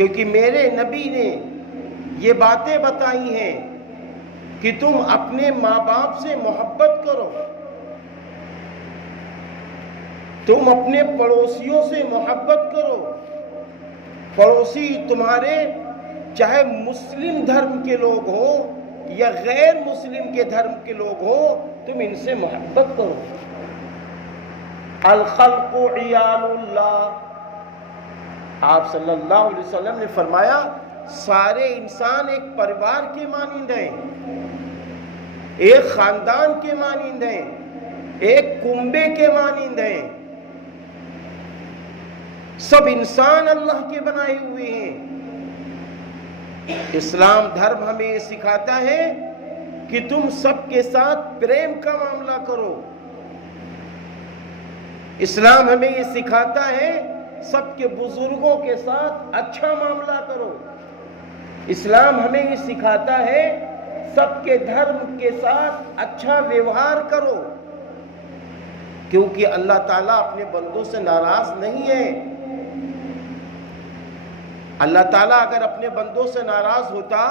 کیونکہ میرے نبی نے یہ باتیں بتائی ہیں کہ تم اپنے ماں باپ سے محبت کرو، تم اپنے پڑوسیوں سے محبت کرو۔ پڑوسی تمہارے چاہے مسلم دھرم کے لوگ ہو یا غیر مسلم کے دھرم کے لوگ ہو، تم ان سے محبت کرو۔ الخلق عیال اللہ، آپ صلی اللہ علیہ وسلم نے فرمایا سارے انسان ایک پریوار کے مانند ہیں، ایک خاندان کے مانند ہیں، ایک کنبے کے مانند ہیں۔ سب انسان اللہ کے بنائے ہوئے ہیں۔ اسلام دھرم ہمیں یہ سکھاتا ہے کہ تم سب کے ساتھ پریم کا معاملہ کرو۔ اسلام ہمیں یہ سکھاتا ہے سب کے بزرگوں کے ساتھ اچھا معاملہ کرو۔ اسلام ہمیں یہ سکھاتا ہے سب کے دھرم کے ساتھ اچھا ویوہار کرو، کیونکہ اللہ تعالیٰ اپنے بندوں سے ناراض نہیں ہے۔ اللہ تعالیٰ اگر اپنے بندوں سے ناراض ہوتا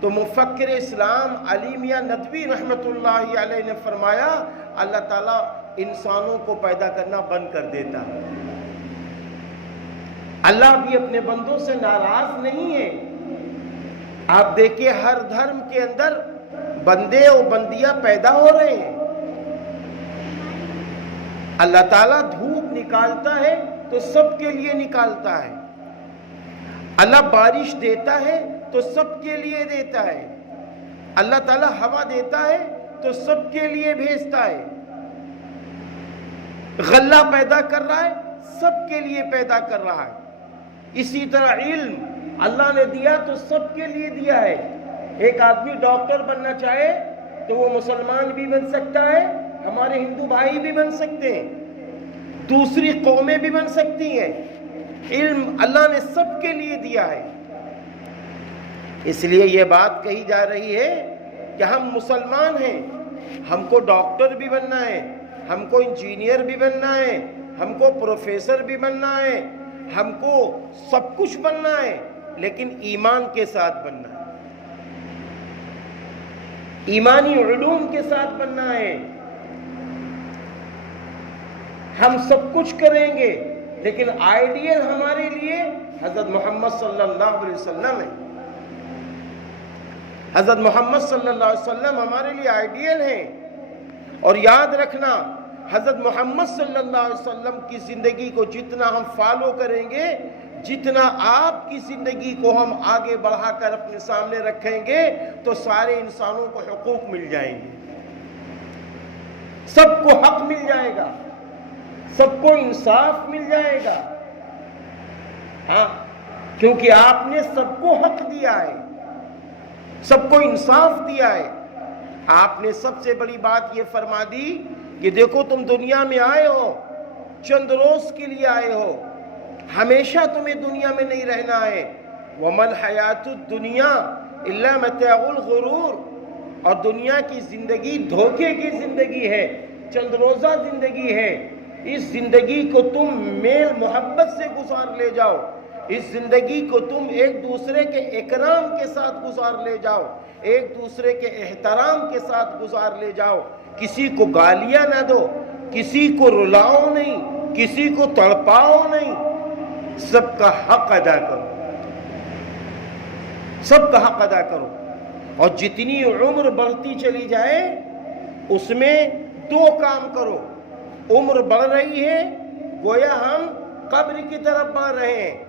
تو مفکر اسلام علی میاں ندوی رحمۃ اللہ علیہ نے فرمایا اللہ تعالیٰ انسانوں کو پیدا کرنا بند کر دیتا۔ اللہ بھی اپنے بندوں سے ناراض نہیں ہے۔ آپ دیکھیے ہر دھرم کے اندر بندے اور بندیاں پیدا ہو رہے ہیں۔ اللہ تعالیٰ دھوپ نکالتا ہے تو سب کے لیے نکالتا ہے، اللہ بارش دیتا ہے تو سب کے لیے دیتا ہے، اللہ تعالیٰ ہوا دیتا ہے تو سب کے لیے بھیجتا ہے، غلہ پیدا کر رہا ہے سب کے لیے پیدا کر رہا ہے۔ اسی طرح علم اللہ نے دیا تو سب کے لیے دیا ہے۔ ایک آدمی ڈاکٹر بننا چاہے تو وہ مسلمان بھی بن سکتا ہے، ہمارے ہندو بھائی بھی بن سکتے ہیں، دوسری قومیں بھی بن سکتی ہیں۔ علم اللہ نے سب کے لیے دیا ہے۔ اس لیے یہ بات کہی جا رہی ہے کہ ہم مسلمان ہیں، ہم کو ڈاکٹر بھی بننا ہے، ہم کو انجینئر بھی بننا ہے، ہم کو پروفیسر بھی بننا ہے، ہم کو سب کچھ بننا ہے، لیکن ایمان کے ساتھ بننا ہے، ایمانی علوم کے ساتھ بننا ہے۔ ہم سب کچھ کریں گے لیکن آئیڈیل ہمارے لیے حضرت محمد صلی اللہ علیہ وسلم ہے۔ حضرت محمد صلی اللہ علیہ وسلم ہمارے لیے آئیڈیل ہیں۔ اور یاد رکھنا حضرت محمد صلی اللہ علیہ وسلم کی زندگی کو جتنا ہم فالو کریں گے، جتنا آپ کی زندگی کو ہم آگے بڑھا کر اپنے سامنے رکھیں گے تو سارے انسانوں کو حقوق مل جائیں گے، سب کو حق مل جائے گا، سب کو انصاف مل جائے گا۔ ہاں، کیونکہ آپ نے سب کو حق دیا ہے، سب کو انصاف دیا ہے۔ آپ نے سب سے بڑی بات یہ فرما دی کہ دیکھو تم دنیا میں آئے ہو، چند روز کے لیے آئے ہو، ہمیشہ تمہیں دنیا میں نہیں رہنا ہے۔ وَمَا الْحَيَاةُ الدُّنْيَا إِلَّا مَتَاعُ الْغُرُورِ، اور دنیا کی زندگی دھوکے کی زندگی ہے، چند روزہ زندگی ہے۔ اس زندگی کو تم میل محبت سے گزار لے جاؤ، اس زندگی کو تم ایک دوسرے کے اکرام کے ساتھ گزار لے جاؤ، ایک دوسرے کے احترام کے ساتھ گزار لے جاؤ، کسی کو گالیاں نہ دو، کسی کو رلاؤ نہیں، کسی کو تڑپاؤ نہیں، سب کا حق ادا کرو، سب کا حق ادا کرو۔ اور جتنی عمر بڑھتی چلی جائے اس میں دو کام کرو۔ عمر بڑھ رہی ہے گویا ہم قبر کی طرف بڑھ رہے ہیں،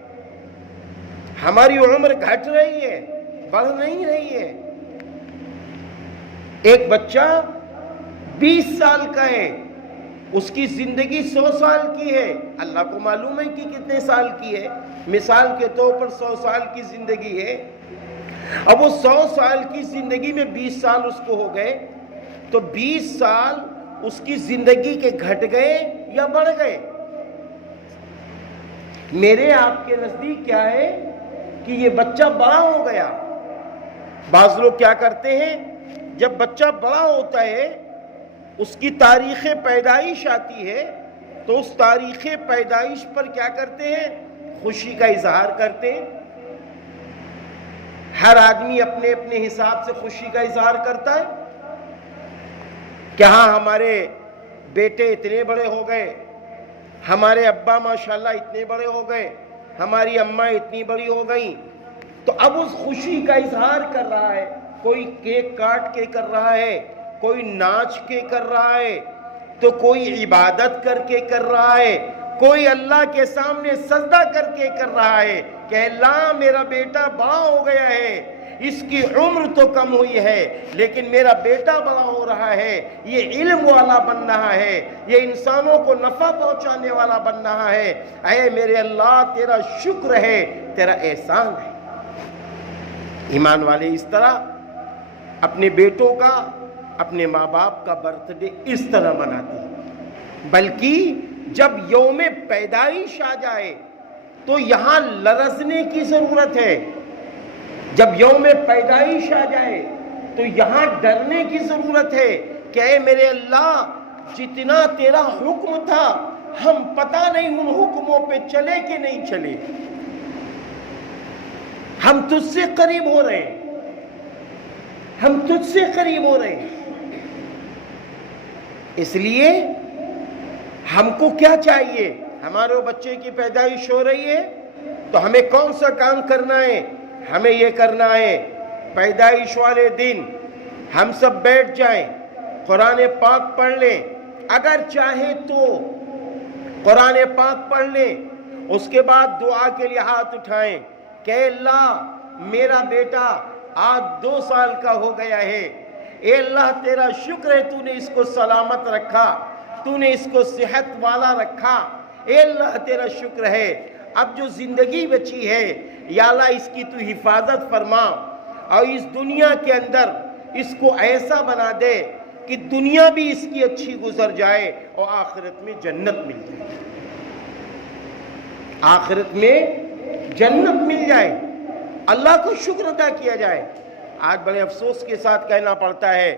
ہماری عمر گھٹ رہی ہے، بڑھ نہیں رہی ہے۔ ایک بچہ 20 سال کا ہے، اس کی زندگی 100 سال کی ہے، اللہ کو معلوم ہے کہ کتنے سال کی ہے، مثال کے طور پر 100 سال کی زندگی ہے۔ اب وہ 100 سال کی زندگی میں 20 سال اس کو ہو گئے تو 20 سال اس کی زندگی کے گھٹ گئے یا بڑھ گئے؟ میرے آپ کے نزدیک کیا ہے کہ یہ بچہ بڑا ہو گیا۔ بعض لوگ کیا کرتے ہیں، جب بچہ بڑا ہوتا ہے اس کی تاریخ پیدائش آتی ہے تو اس تاریخ پیدائش پر کیا کرتے ہیں، خوشی کا اظہار کرتے؟ ہر آدمی اپنے اپنے حساب سے خوشی کا اظہار کرتا ہے کہ ہاں ہمارے بیٹے اتنے بڑے ہو گئے، ہمارے ابا ماشاءاللہ اتنے بڑے ہو گئے، ہماری اماں اتنی بڑی ہو گئیں، تو اب اس خوشی کا اظہار کر رہا ہے. کوئی کیک کاٹ کے کر رہا ہے، کوئی ناچ کے کر رہا ہے، تو کوئی عبادت کر کے کر رہا ہے، کوئی اللہ کے سامنے سجدہ کر کے کر رہا ہے کہ اللہ میرا بیٹا بڑا ہو گیا ہے، اس کی عمر تو کم ہوئی ہے لیکن میرا بیٹا بڑا ہو رہا ہے، یہ علم والا بن رہا ہے، یہ انسانوں کو نفع پہنچانے والا بن رہا ہے. اے میرے اللہ تیرا شکر ہے، تیرا احسان ہے. ایمان والے اس طرح اپنے بیٹوں کا، اپنے ماں باپ کا برتھ ڈے اس طرح مناتے ہیں. بلکہ جب یوم پیدائش آ جائے تو یہاں لرزنے کی ضرورت ہے. جب یوم پیدائش آ جائے تو یہاں ڈرنے کی ضرورت ہے کہ اے میرے اللہ جتنا تیرا حکم تھا ہم پتہ نہیں ان حکموں پہ چلے کہ نہیں چلے. ہم تجھ سے قریب ہو رہے ہیں، ہم تجھ سے قریب ہو رہے ہیں. اس لیے ہم کو کیا چاہیے؟ ہمارے بچے کی پیدائش ہو رہی ہے تو ہمیں کون سا کام کرنا ہے؟ ہمیں یہ کرنا ہے پیدائش والے دن ہم سب بیٹھ جائیں، قرآن پاک پڑھ لیں، اگر چاہے تو قرآن پاک پڑھ لیں، اس کے بعد دعا کے لیے ہاتھ اٹھائیں کہ اللہ میرا بیٹا آج 2 سال کا ہو گیا ہے، اے اللہ تیرا شکر ہے تو نے اس کو سلامت رکھا، تو نے اس کو صحت والا رکھا، اے اللہ تیرا شکر ہے. اب جو زندگی بچی ہے یا اللہ اس کی تو حفاظت فرما اور اس دنیا کے اندر اس کو ایسا بنا دے کہ دنیا بھی اس کی اچھی گزر جائے اور آخرت میں جنت مل جائے، آخرت میں جنت مل جائے، اللہ کو شکر ادا کیا جائے. آج بڑے افسوس کے ساتھ کہنا پڑتا ہے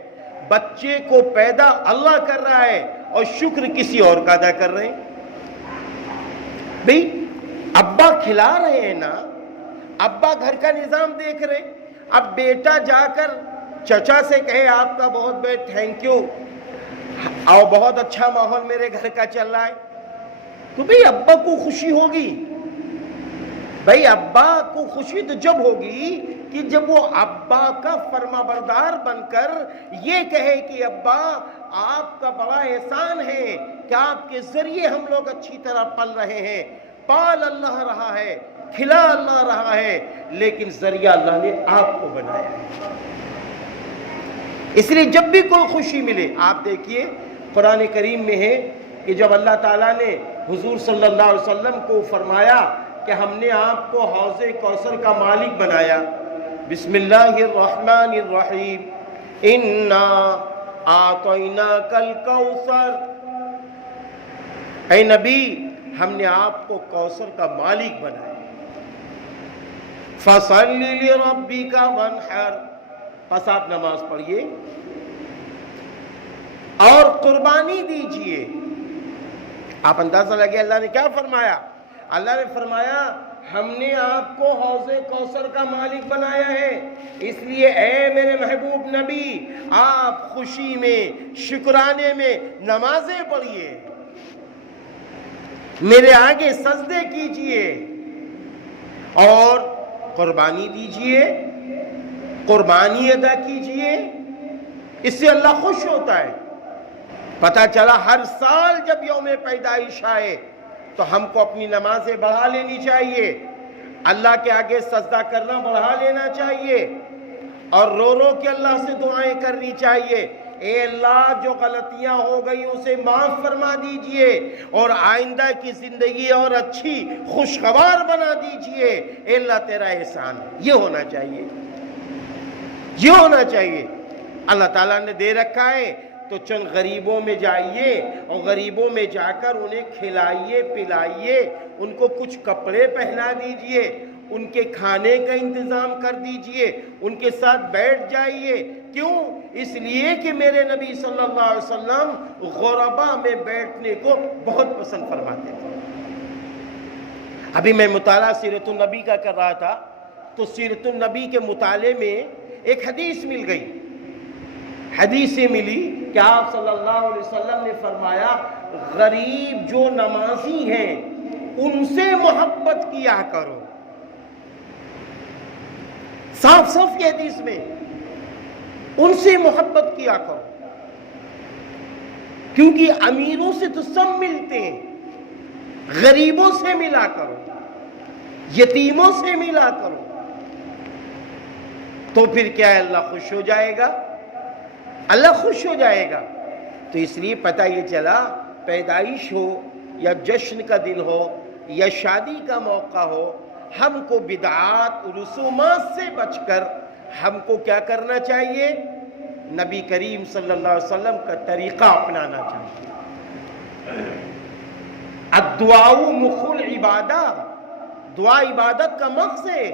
بچے کو پیدا اللہ کر رہا ہے اور شکر کسی اور کا ادا کر رہے ہیں. بھئی ابا کھلا رہے ہیں نا، ابا گھر کا نظام دیکھ رہے، اب بیٹا جا کر چچا سے کہے آپ کا بہت بہت تھینک یو اور بہت اچھا ماحول میرے گھر کا چل رہا ہے، تو بھئی ابا کو خوشی ہوگی. بھئی ابا کو خوشی تو جب ہوگی کہ جب وہ ابا کا فرما بردار بن کر یہ کہے کہ ابا آپ کا بڑا احسان ہے کہ آپ کے ذریعے ہم لوگ اچھی طرح پل رہے ہیں. پال اللہ رہا ہے، کھلا اللہ رہا ہے، لیکن ذریعہ اللہ نے آپ کو بنایا ہے. اس لیے جب بھی کوئی خوشی ملے، آپ دیکھیے قرآن کریم میں ہے کہ جب اللہ تعالیٰ نے حضور صلی اللہ علیہ وسلم کو فرمایا کہ ہم نے آپ کو حوض کوثر کا مالک بنایا، بسم اللہ الرحمن الرحیم انا اعطیناک الکوثر، اے نبی ہم نے آپ کو کوثر کا مالک بنایا، فصل لربک وانحر، پس آپ نماز پڑھیے اور قربانی دیجئے. آپ اندازہ لگے اللہ نے کیا فرمایا؟ اللہ نے فرمایا ہم نے آپ کو حوض کوثر کا مالک بنایا ہے، اس لیے اے میرے محبوب نبی آپ خوشی میں، شکرانے میں نمازیں پڑھیے، میرے آگے سجدے کیجئے اور قربانی دیجئے، قربانی ادا کیجئے. اس سے اللہ خوش ہوتا ہے. پتہ چلا ہر سال جب یوم پیدائش آئے تو ہم کو اپنی نمازیں بڑھا لینی چاہیے، اللہ کے آگے سجدہ کرنا بڑھا لینا چاہیے اور رو رو کے اللہ سے دعائیں کرنی چاہیے. اے اللہ جو غلطیاں ہو گئی اسے معاف فرما دیجئے اور آئندہ کی زندگی اور اچھی خوشگوار بنا دیجئے، اے اللہ تیرا احسان ہے. یہ ہونا چاہیے، یہ ہونا چاہیے. اللہ تعالیٰ نے دے رکھا ہے تو چند غریبوں میں جائیے اور غریبوں میں جا کر انہیں کھلائیے پلائیے، ان کو کچھ کپڑے پہنا دیجئے، ان کے کھانے کا انتظام کر دیجئے، ان کے ساتھ بیٹھ جائیے. کیوں؟ اس لیے کہ میرے نبی صلی اللہ علیہ وسلم غربا میں بیٹھنے کو بہت پسند فرماتے تھے. ابھی میں مطالعہ سیرت النبی کا کر رہا تھا تو سیرت النبی کے مطالعے میں ایک حدیث مل گئی. حدیث سے ملی کہ آپ صلی اللہ علیہ وسلم نے فرمایا غریب جو نمازی ہیں ان سے محبت کیا کرو. صاف صاف کی حدیث میں ان سے محبت کیا کرو، کیونکہ امیروں سے تو سب ملتے ہیں، غریبوں سے ملا کرو، یتیموں سے ملا کرو، تو پھر کیا ہے اللہ خوش ہو جائے گا، اللہ خوش ہو جائے گا. تو اس لیے پتہ یہ چلا پیدائش ہو یا جشن کا دن ہو یا شادی کا موقع ہو، ہم کو بدعات رسومات سے بچ کر ہم کو کیا کرنا چاہیے؟ نبی کریم صلی اللہ علیہ وسلم کا طریقہ اپنانا چاہیے. الدعاء مخ العبادہ، دعا عبادت کا مغز ہے.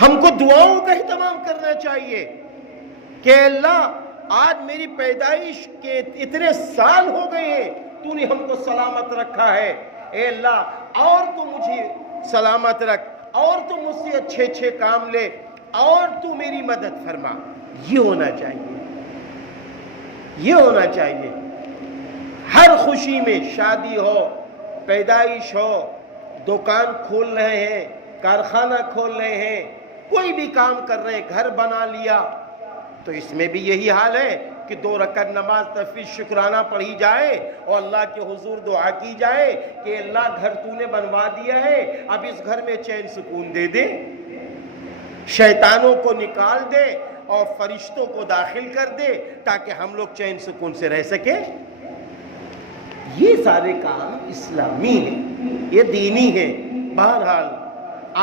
ہم کو دعاؤں کا اہتمام کرنا چاہیے کہ اللہ آج میری پیدائش کے اتنے سال ہو گئے ہیں، تو نے ہم کو سلامت رکھا ہے، اے اللہ اور تو مجھے سلامت رکھ، اور تو مجھ سے اچھے اچھے کام لے، اور تو میری مدد فرما. یہ ہونا چاہیے، یہ ہونا چاہیے. ہر خوشی میں، شادی ہو، پیدائش ہو، دکان کھول رہے ہیں، کارخانہ کھول رہے ہیں، کوئی بھی کام کر رہے ہیں، گھر بنا لیا، تو اس میں بھی یہی حال ہے کہ 2 رکعت نماز تفویض شکرانہ پڑھی جائے اور اللہ کے حضور دعا کی جائے کہ اللہ گھر تو نے بنوا دیا ہے، اب اس گھر میں چین سکون دے دے، شیطانوں کو نکال دے اور فرشتوں کو داخل کر دے تاکہ ہم لوگ چین سکون سے رہ سکیں. یہ سارے کام اسلامی ہیں، یہ دینی ہیں. بہرحال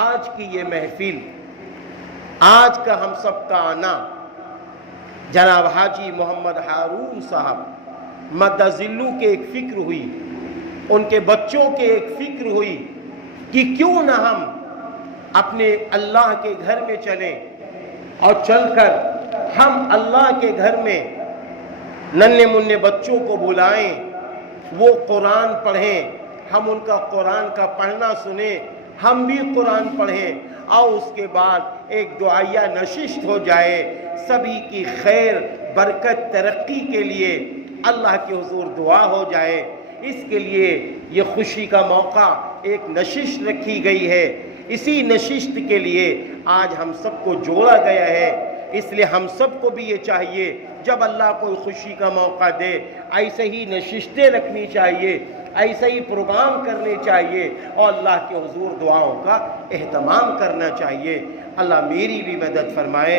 آج کی یہ محفل، آج کا ہم سب کا آنا، جناب حاجی محمد ہارون صاحب مدذلو کے ایک فکر ہوئی، ان کے بچوں کے ایک فکر ہوئی کہ کیوں نہ ہم اپنے اللہ کے گھر میں چلیں اور چل کر ہم اللہ کے گھر میں ننھے منھے بچوں کو بلائیں، وہ قرآن پڑھیں، ہم ان کا قرآن کا پڑھنا سنیں، ہم بھی قرآن پڑھیں، اور اس کے بعد ایک دعائیہ نشست ہو جائے، سبھی کی خیر برکت ترقی کے لیے اللہ کے حضور دعا ہو جائے. اس کے لیے یہ خوشی کا موقع ایک نشست رکھی گئی ہے. اسی نشست کے لیے آج ہم سب کو جوڑا گیا ہے. اس لیے ہم سب کو بھی یہ چاہیے جب اللہ کوئی خوشی کا موقع دے ایسے ہی نشستیں رکھنی چاہیے، ایسے ہی پروگرام کرنے چاہیے اور اللہ کے حضور دعاؤں کا اہتمام کرنا چاہیے. اللہ میری بھی مدد فرمائے،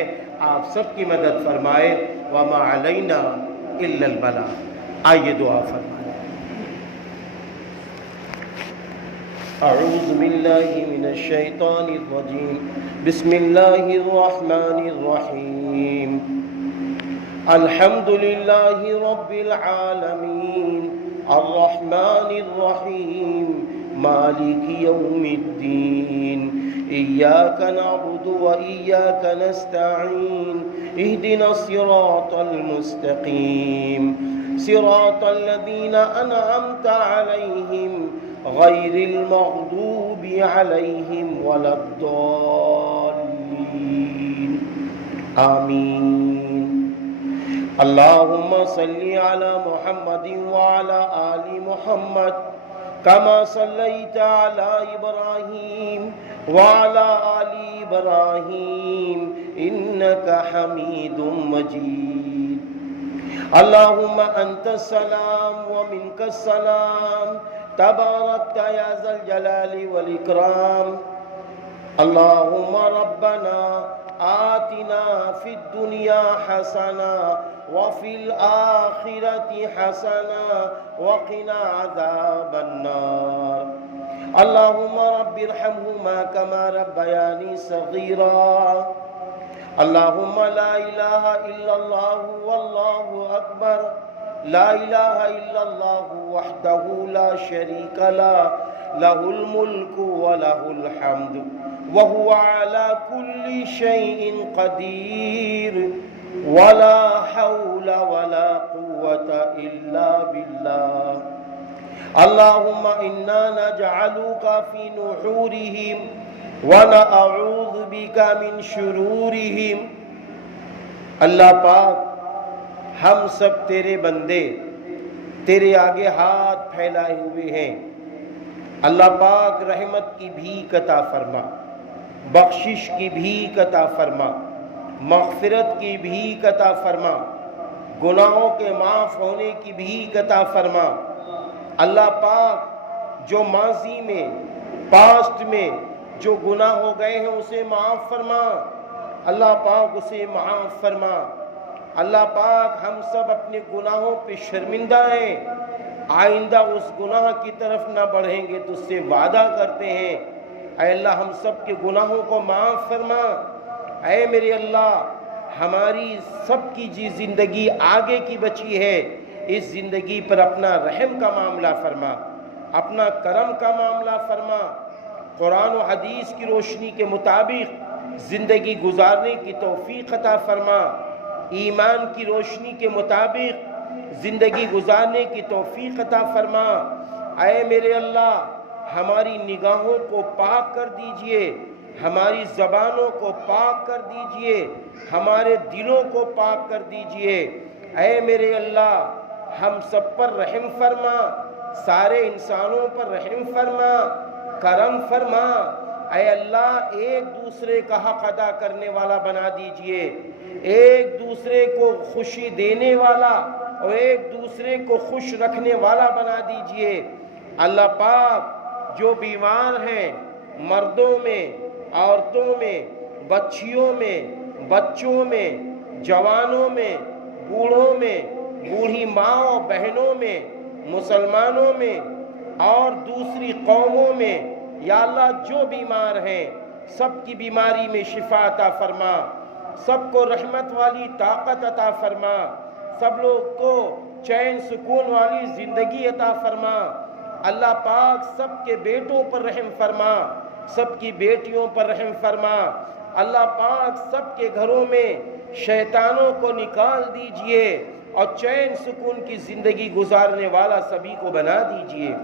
آپ سب کی مدد فرمائے. وما علینا الا البلاغ. آئیے دعا فرمائیں. اعوذ باللہ من الشیطان الرجیم، بسم اللہ الرحمن الرحیم. الحمد للہ رب العالمین الرحمن الرحیم مالک یوم الدین. إياك نعبد وإياك نستعين اهدنا الصراط المستقيم صراط الذين أنعمت عليهم غير المغضوب عليهم ولا الضالين آمين. اللهم صل على محمد وعلى آل محمد كما صليت على إبراهيم وعلى آل إبراهيم إنك حميد مجيد. اللهم أنت السلام ومنك السلام تباركت يا ذا الجلال والإكرام. اللهم ربنا آتنا في الدنيا حسنة وفي الآخرة حسنة وقنا عذاب النار. اللهم رب ارحمهما كما ربياني صغيرا. اللهم لا إله إلا الله والله أكبر. لا إله إلا الله وحده لا شريك له له الملك وله الحمد وهو على كل شيء قدير. ولا حول ولا قوة إلا بالله. اللہم انا نجعلک فی نحورہم ونعوذ بک من شرورہم۔ اللہ پاک ہم سب تیرے بندے تیرے آگے ہاتھ پھیلائے ہوئے ہیں، اللہ پاک رحمت کی بھیک عطا فرما، بخشش کی بھیک عطا فرما، مغفرت کی بھیک عطا فرما، گناہوں کے معاف ہونے کی بھیک عطا فرما۔ اللہ پاک جو ماضی میں پاسٹ میں جو گناہ ہو گئے ہیں اسے معاف فرما، اللہ پاک اسے معاف فرما۔ اللہ پاک ہم سب اپنے گناہوں پہ شرمندہ ہیں، آئندہ اس گناہ کی طرف نہ بڑھیں گے تو اس سے وعدہ کرتے ہیں۔ اے اللہ ہم سب کے گناہوں کو معاف فرما۔ اے میرے اللہ ہماری سب کی جی زندگی آگے کی بچی ہے، اس زندگی پر اپنا رحم کا معاملہ فرما، اپنا کرم کا معاملہ فرما، قرآن و حدیث کی روشنی کے مطابق زندگی گزارنے کی توفیق عطا فرما، ایمان کی روشنی کے مطابق زندگی گزارنے کی توفیق عطا فرما۔ اے میرے اللہ ہماری نگاہوں کو پاک کر دیجئے، ہماری زبانوں کو پاک کر دیجئے، ہمارے دلوں کو پاک کر دیجئے۔ اے میرے اللہ ہم سب پر رحم فرما، سارے انسانوں پر رحم فرما، کرم فرما۔ اے اللہ ایک دوسرے کا حق ادا کرنے والا بنا دیجئے، ایک دوسرے کو خوشی دینے والا اور ایک دوسرے کو خوش رکھنے والا بنا دیجئے۔ اللہ پاک جو بیمار ہیں مردوں میں، عورتوں میں، بچیوں میں، بچوں میں، جوانوں میں، بوڑھوں میں، بوڑھی ماں بہنوں میں، مسلمانوں میں اور دوسری قوموں میں، یا اللہ جو بیمار ہیں سب کی بیماری میں شفا عطا فرما، سب کو رحمت والی طاقت عطا فرما، سب لوگ کو چین سکون والی زندگی عطا فرما۔ اللہ پاک سب کے بیٹوں پر رحم فرما، سب کی بیٹیوں پر رحم فرما۔ اللہ پاک سب کے گھروں میں شیطانوں کو نکال دیجئے اور چین سکون کی زندگی گزارنے والا سبھی کو بنا دیجئے۔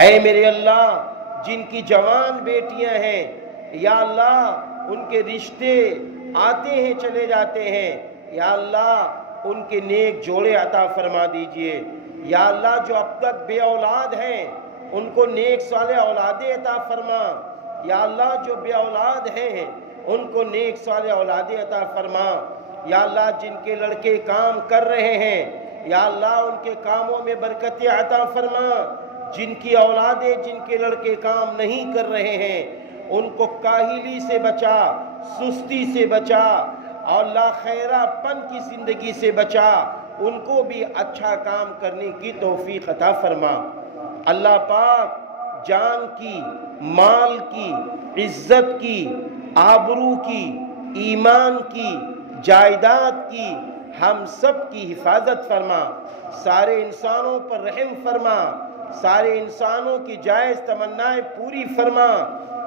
اے میرے اللہ جن کی جوان بیٹیاں ہیں یا اللہ ان کے رشتے آتے ہیں چلے جاتے ہیں، یا اللہ ان کے نیک جوڑے عطا فرما دیجئے۔ یا اللہ جو اب تک بے اولاد ہیں ان کو نیک صالح اولادیں عطا فرما۔ یا اللہ جو بے اولاد ہیں ان کو نیک صالح اولادیں عطا فرما۔ یا اللہ جن کے لڑکے کام کر رہے ہیں یا اللہ ان کے کاموں میں برکت عطا فرما، جن کی اولادیں جن کے لڑکے کام نہیں کر رہے ہیں ان کو کاہلی سے بچا، سستی سے بچا اور اللہ خیرہ پن کی زندگی سے بچا، ان کو بھی اچھا کام کرنے کی توفیق عطا فرما۔ اللہ پاک جان کی، مال کی، عزت کی، آبرو کی، ایمان کی، جائیداد کی ہم سب کی حفاظت فرما، سارے انسانوں پر رحم فرما، سارے انسانوں کی جائز تمنائیں پوری فرما۔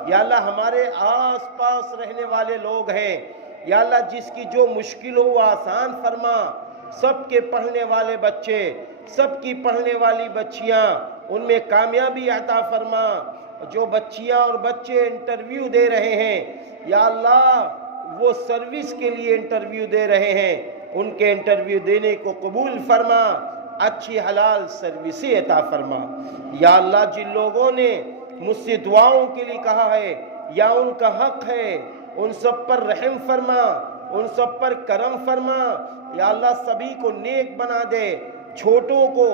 یا اللہ ہمارے آس پاس رہنے والے لوگ ہیں یا اللہ جس کی جو مشکل ہو وہ آسان فرما، سب کے پڑھنے والے بچے، سب کی پڑھنے والی بچیاں ان میں کامیابی عطا فرما، جو بچیاں اور بچے انٹرویو دے رہے ہیں یا اللہ وہ سروس کے لیے انٹرویو دے رہے ہیں ان کے انٹرویو دینے کو قبول فرما، اچھی حلال سروسیں عطا فرما۔ یا اللہ جن لوگوں نے مجھ سے دعاؤں کے لیے کہا ہے یا ان کا حق ہے ان سب پر رحم فرما، ان سب پر کرم فرما۔ یا اللہ سبھی کو نیک بنا دے، چھوٹوں کو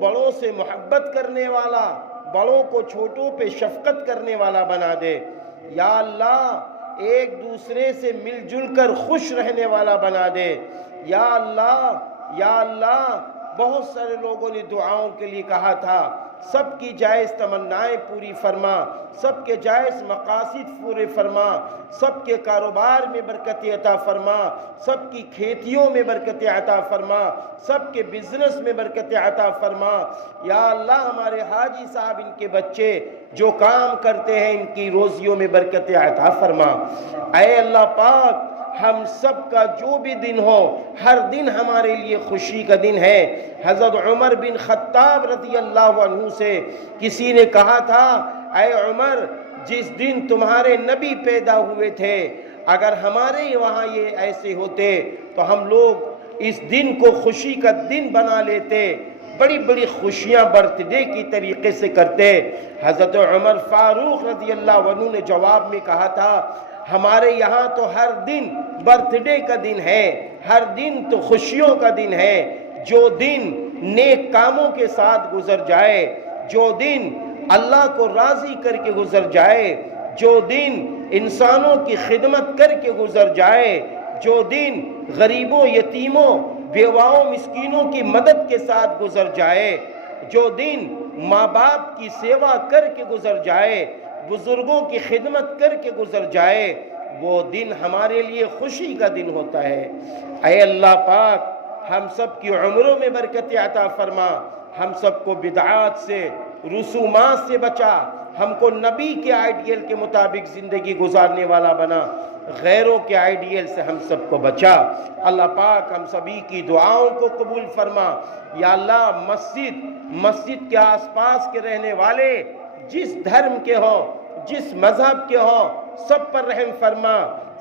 بڑوں سے محبت کرنے والا، بڑوں کو چھوٹوں پہ شفقت کرنے والا بنا دے۔ یا اللہ ایک دوسرے سے مل جل کر خوش رہنے والا بنا دے۔ یا اللہ یا اللہ بہت سارے لوگوں نے دعاؤں کے لیے کہا تھا، سب کی جائز تمنائیں پوری فرما، سب کے جائز مقاصد پورے فرما، سب کے کاروبار میں برکت عطا فرما، سب کی کھیتیوں میں برکت عطا فرما، سب کے بزنس میں برکت عطا فرما۔ یا اللہ ہمارے حاجی صاحب ان کے بچے جو کام کرتے ہیں ان کی روزیوں میں برکت عطا فرما۔ اے اللہ پاک ہم سب کا جو بھی دن ہو، ہر دن ہمارے لیے خوشی کا دن ہے۔ حضرت عمر بن خطاب رضی اللہ عنہ سے کسی نے کہا تھا، اے عمر، جس دن تمہارے نبی پیدا ہوئے تھے، اگر ہمارے وہاں یہ ایسے ہوتے تو ہم لوگ اس دن کو خوشی کا دن بنا لیتے، بڑی بڑی خوشیاں برتھ ڈے کی طریقے سے کرتے۔ حضرت عمر فاروق رضی اللہ عنہ نے جواب میں کہا تھا، ہمارے یہاں تو ہر دن برتھ ڈے کا دن ہے، ہر دن تو خوشیوں کا دن ہے۔ جو دن نیک کاموں کے ساتھ گزر جائے، جو دن اللہ کو راضی کر کے گزر جائے، جو دن انسانوں کی خدمت کر کے گزر جائے، جو دن غریبوں، یتیموں، بیواؤں، مسکینوں کی مدد کے ساتھ گزر جائے، جو دن ماں باپ کی سیوا کر کے گزر جائے، بزرگوں کی خدمت کر کے گزر جائے، وہ دن ہمارے لیے خوشی کا دن ہوتا ہے۔ اے اللہ پاک، ہم سب کی عمروں میں برکت عطا فرما، ہم سب کو بدعات سے، رسومات سے بچا، ہم کو نبی کے آئیڈیل کے مطابق زندگی گزارنے والا بنا، غیروں کے آئیڈیل سے ہم سب کو بچا۔ اللہ پاک ہم سبھی کی دعاؤں کو قبول فرما۔ یا اللہ، مسجد کے آس پاس کے رہنے والے جس دھرم کے ہوں، جس مذہب کے ہوں، سب پر رحم فرما،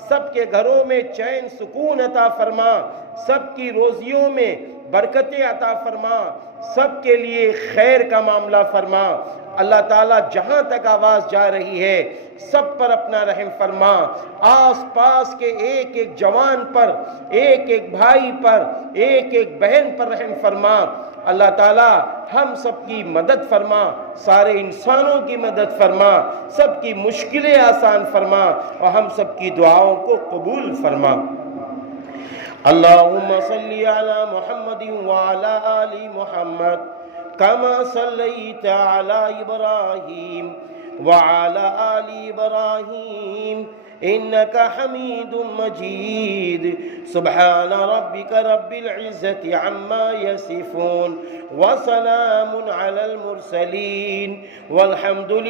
سب کے گھروں میں چین سکون عطا فرما، سب کی روزیوں میں برکتیں عطا فرما، سب کے لیے خیر کا معاملہ فرما۔ اللہ تعالیٰ جہاں تک آواز جا رہی ہے سب پر اپنا رحم فرما، آس پاس کے ایک ایک جوان پر، ایک ایک بھائی پر، ایک ایک بہن پر رحم فرما۔ اللہ تعالیٰ ہم سب کی مدد فرما، سارے انسانوں کی مدد فرما، سب کی مشکلیں آسان فرما اور ہم سب کی دعاؤں کو قبول فرما۔ اللہم صلی علی محمد وعلی آل محمد کما صلیت علی ابراہیم وعلی آل ابراہیم انک حمید مجید۔ سبحان ربک رب العزت عما یصفون وسلام علی المرسلین والحمد للہ۔